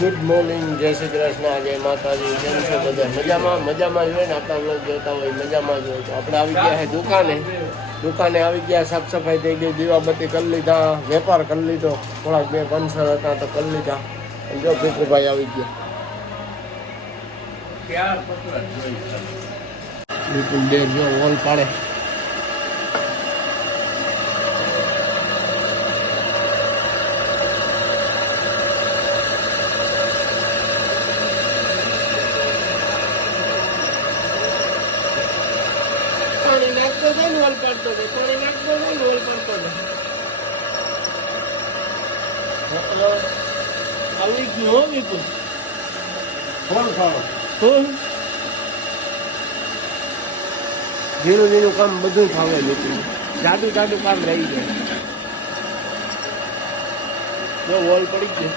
Good morning, જય શ્રી કૃષ્ણ, જય માતાજી. કેમ છો બધા? મજામાં જોઈએ ને? આપણા લોક જોતા હોય મજામાં જ હોય. તો આપણે આવી ગયા છે દુકાને આવી ગયા. સાફ સફાઈ થઈ ગઈ, દીવાબત્તી કરી લીધા, વેપાર કરી લીધો, થોડાક 2-5 હતા તો કરી લીધા. જો ભીખુભાઈ આવી ગયા. બિલકુલ દેર જો વોલ પાડે. પાણી નાખતો જાય ને વોલ પાડતો જાય, પાણી નાખતો જાય ને વોલ પાડતો જાય. આવી ગયું હો વિપુલ. ફોન ખાડો ઝીણું કામ બધું ફાવે લીધું. જાડું કામ રહી જાય. જો વોલ પડી ગયો.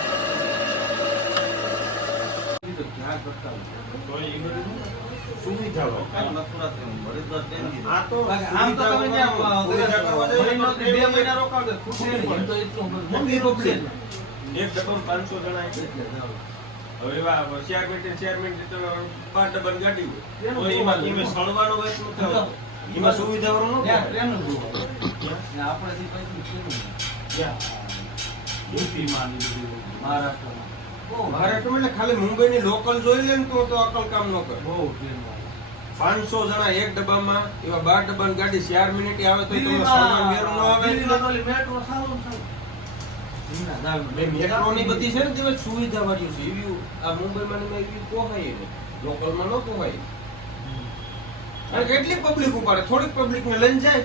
મહારાષ્ટ્રમાં ખાલી મુંબઈ ની લોકલ જોઈ લે ને તો અકલ કામ ન કરે. 500 જણા એક ડબ્બામાં, એવા 12 ડબ્બાની ગાડી 4 મિનિટે આવે તો તમને સામાન વેરો ન આવે. મેટ્રો ની બધી છે ને તે સુવિધા વાળી છે. એવી આ મુંબઈમાં ને એવી પોહાય ને લોકલમાં ન પોહાય. અને કેટલી પબ્લિક ઉપાડે, થોડીક પબ્લિક ને લઈને જાય.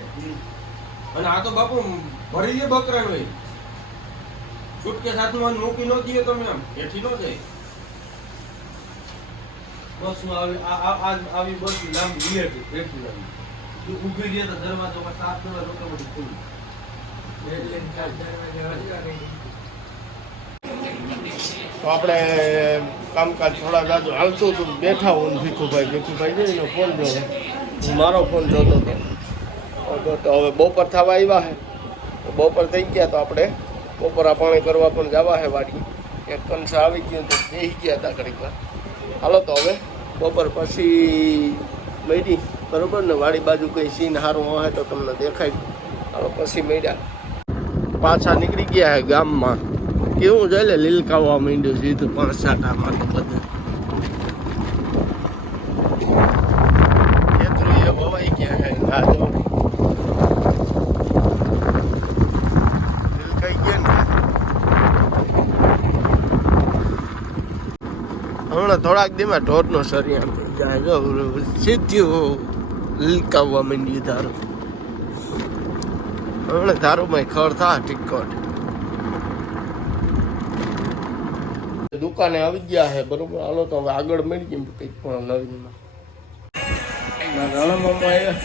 અને આ તો બાપુ ભરી લે બકરાનો હોય. સુટકેસ હાથમાં મૂકી ન દઈએ તમે, આમ એથી ન જાય. બસ આવી બસ લાંબી ઉભી રહી તો દરવાજો પર 7 દરવાજો બધું ખુલ્લું. તો આપણે કામકાજ થોડા જાજુ હાલતું હતું, બેઠા હું ભીખુભાઈ છે એનો ફોન જોયો, હું મારો ફોન જોતો હતો. તો હવે બપોર થવા આવ્યા છે. બપોર થઈ ગયા તો આપણે બપોરા પાણી કરવા પણ જવા છે વાડી. એક કંસા આવી ગયું તો બેસી ગયા હતા ઘડીક વાર. હાલો તો હવે બપોર પછી મળી બરાબર ને, વાડી બાજુ કંઈ સીન સારું હોય તો તમને દેખાય. હાલો પછી મળ્યા. પાછા નીકળી ગયા છે ગામમાં. કેવું જાય લે લીલકાવવા માંડ્યું સીધું 5-7 આમાં તો બધું. ખેતરું એ વવાઈ ગયા છે. ગાજો લીલકાઈ ગયા ને. હમણાં થોડાક દીમાં ઢોરનો સરિયા જાય. જો સીધું લીલકાવવા માંડ્યું ધારું. હમણાં ધારુંમાં ખર થા ટીકોટ. દુકાને આવી ગયા છે બરોબર. હાલો તો હવે આગળ મળી ગઈ કંઈક પણ નવીનમાં. રણમાં આવ્યા.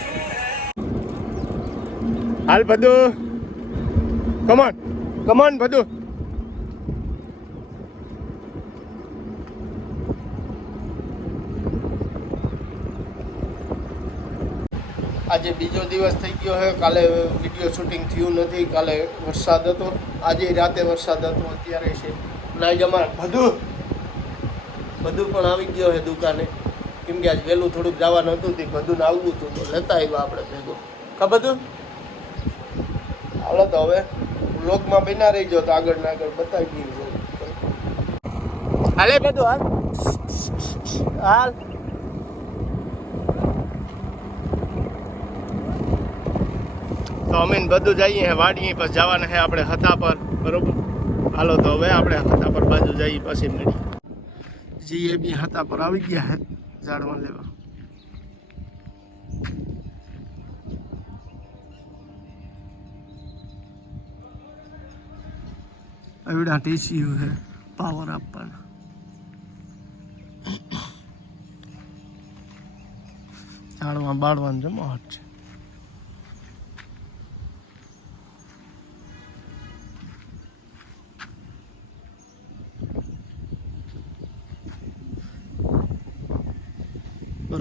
હાલ બધું કમાન બધું. આજે બીજો દિવસ થઈ ગયો છે. કાલે વિડીયો શૂટિંગ થયું નથી. કાલે વરસાદ હતો, આજે રાતે વરસાદ હતો, અત્યારે છે ના જ અમારે બધું પણ આવી ગયો છે દુકાને. કેમ કે આજ વહેલું થોડુંક જવાનું હતું તે બધું ને આવવું હતું તો લેતા આવ્યા આપણે ભેગું. બધું હાલો તો હવે વ્લોગમાં બના રહી જાઓ તો આગળ બતાવી દઈએ. હાલે બધું હાલ. તો અમે બધું જઈએ વાડીએ પછી જવાના છે આપણે હતા પર બરોબર. હાલો તો હવે આપણે હતા પર બાજુ જઈએ પછી મળી. જીએ બી હતા પર આવી ગયા છે ઝાડવા લેવા. એવડા ટીસીયુ છે પાવર આપવાના. ઝાડવા બાળવાનું જમાવટ છે.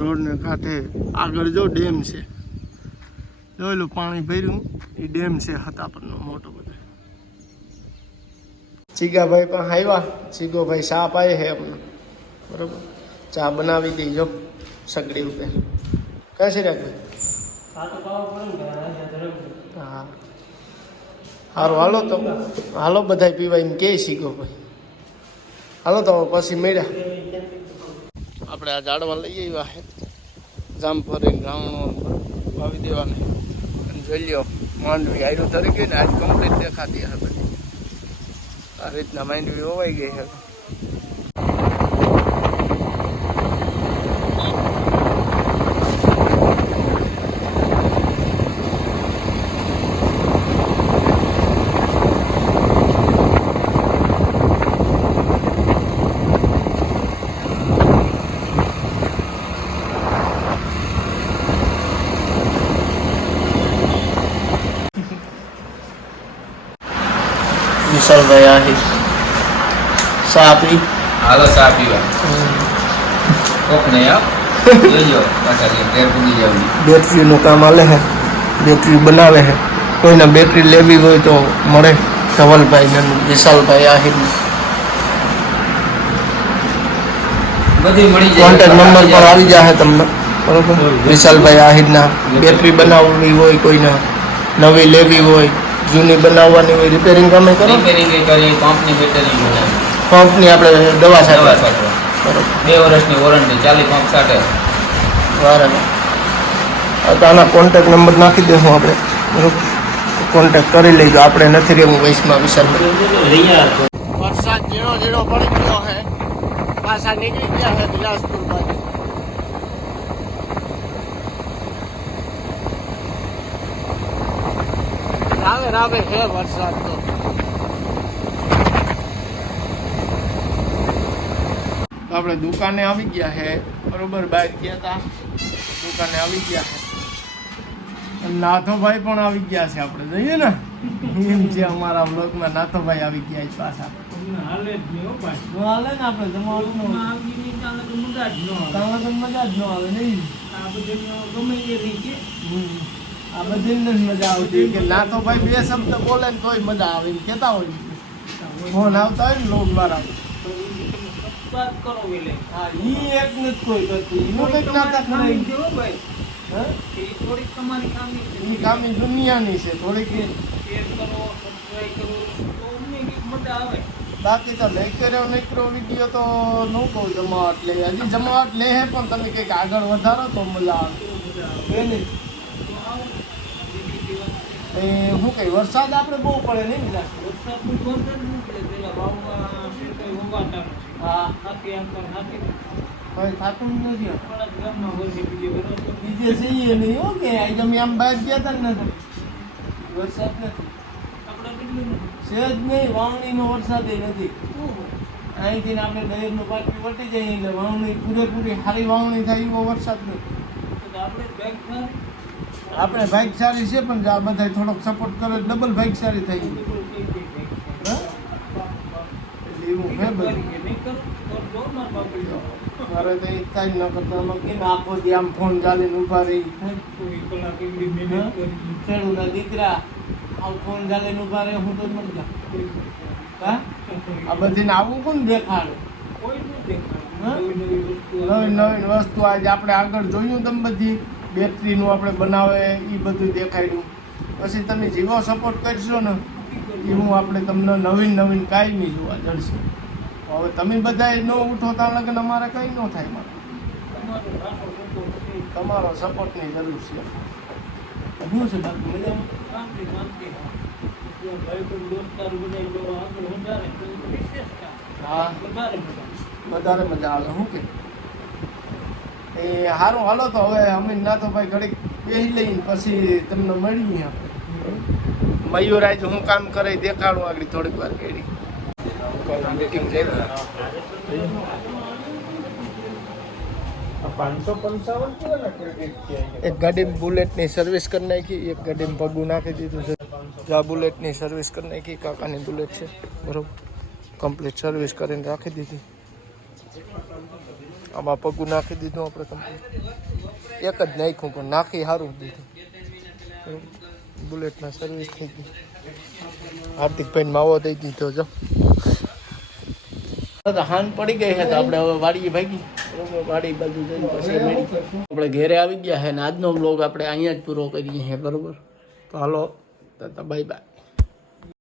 રોડને કાંઠે આગળ જો ડેમ છે, જોયેલું પાણી ભર્યું એ ડેમ છે હતાપરનો મોટો બધો. ચીગાભાઈ પણ આવ્યા. ચીગોભાઈ ચા પાય છે અમને, બરોબર. ચા બનાવી દેજો સગડી ઉપર. કઈ છે રાખભાઈ? હા સારું, હાલો બધા પીવાય એમ કે ચીગોભાઈ. હાલો તો પછી મળ્યા. આપણે આ ઝાડમાં લઈ આવ્યા છે જામફળી રાવણો વાવી દેવાને. અને જોઈ લ્યો માંડવી આયરું તરી ગઈ ને આજ કમ્પ્લીટ દેખાતી હશે બધી. આ રીતના માંડવી હોવાઈ ગઈ છે. વિશાલભાઈ આહિર ચા પી. હાલો ચા પીવા કોક નહીં આપ જોજો પાછા ઘેર પૂરી જવું. બેટરીનું કામ આલે છે, બેટરી બનાવે છે. કોઈને બેટરી લેવી હોય તો મળે ધવલભાઈ ને વિશાલભાઈ આહિર. બધી મળી જાય. કોન્ટેક્ટ નંબર પર આવી જશે તમને, બરોબર. વિશાલભાઈ આહિરના બેટરી બનાવવી હોય, કોઈને નવી લેવી હોય, જૂની બનાવવાની હોય, રિપેરિંગ કામે કરો. રિપેરિંગ કરી પંપની બેટરી બનાવી. પંપની આપણે દવા સાથે બરોબર. બરોબર. 2 વર્ષની વોરંટી 40 પંપ સાથે. બરાબર. તો આના કોન્ટેક્ટ નંબર નાખી દઈશું આપણે, બરોબર. કોન્ટેક્ટ કરી લઈજો. આપણે નથી રહેવું વૈશમાં વિશાલભાઈ. વરસાદ ઝીણો ઝીણો પડી ગયો છે, પાછા નીકળી ગયા છે બિલાસપુર બાજુ. રાવે છે વરસાદ તો. આપણે દુકાને આવી ગયા છે, બરોબર. બહાર ગયા હતા, દુકાને આવી ગયા છે. નાથોભાઈ પણ આવી ગયા છે. આપણે જોઈએ ને એમ છે અમારા બ્લોગમાં નાથોભાઈ આવી ગયા છે પાછા. હાલે ને આપણે જમાડું મજા જ ન આવે નહીં. આ બધી નથી મજા આવતી કે નાથોભાઈ 2 શબ્દ બોલે ને તોય મજા આવે એમ કહેતા હોય. ફોન આવતા હોય ને લોક મારા. હા ઈ એક નથી કોઈ કરતું. એનું કંઈક નાટક ભાઈ. એ કામી દુનિયાની છે થોડીક. બાકી તો નહીં કર્યો વિડીયો તો ન કહું. જમાવટ લે, હજી જમાવટ લે હે, પણ તમે કંઈક આગળ વધારો તો મજા આવે. શું કઈ વરસાદ આપણે બહુ પડે નહીં મિલા. હા કઈ થતું નથી. બીજે જઈએ નહીં હો કે તમે આમ બહાર ગયા હતા ને વરસાદ નથી છે જ નહીં. વાવણીનો વરસાદ નથી. અહીંથી આપણે દહેજનું પાકી વટી જઈએ એટલે વાવણી પૂરેપૂરી સારી વાવણી થાય એવો વરસાદ નથી. આપણે ભાગશાળી છે, પણ આ બધા થોડોક સપોર્ટ કરે ડબલ ભાગશાળી થઈ ગઈ. એવું છે બધું. મારે તો એ થાય ન કરતા કે આખો દી આમ ફોન ચાલીને ઊભા રહી. ખેડૂતના દીકરા આમ ફોન ચાલીને ઊભા રહે. હું તો મજા હા આ બધીને આવું કોણ દેખાડે? નવીન નવીન વસ્તુ આજે આપણે આગળ જોયું. તમે બધી બેટરીનું આપણે બનાવે એ બધું દેખાડ્યું. પછી તમે જેવો સપોર્ટ કરશો ને એવું આપણે તમને નવીન નવીન કાયમી જોવા જડશે. હવે તમે બધા ન ઉઠો ત્યાં લગન અમારે કંઈ ન થાય. મારે તમારો સપોર્ટની જરૂર છે. શું છે બાકી હા વધારે મજા આવે. શું કે એ સારું. હાલો તો હવે અમે ના તો ભાઈ ઘડીક બેસી લઈને પછી તમને મળીએ. આપણે મયુર આજે હું કામ કરે દેખાડું આગળ થોડીક વાર કરી. મીટિંગ છે 555 એક ગાડીમાં બુલેટની સર્વિસ કરી નાખી, એક ગાડીમાં પગું નાખી દીધું છે. આ બુલેટની સર્વિસ કરી નાખી. કાકાની બુલેટ છે, બરોબર. કમ્પ્લીટ સર્વિસ કરીને રાખી દીધી. આમાં પગું નાખી દીધું આપણે કમ્પ્લીટ. એક જ નાખ્યું પણ નાખી સારું દીધું. બુલેટમાં સર્વિસ થઈ ગઈ. હાર્દિકભાઈને માવો દઈ દીધો જો. તો હાન પડી ગઈ છે તો આપણે હવે વાડીએ ભાગી બરોબર વાડી બાજુ જઈને પછી મેળી આપણે ઘરે આવી ગયા છે ને આજનો વ્લોગ આપણે અહીંયા જ પૂરો કરીએ છીએ બરોબર તો હાલો બાય બાય.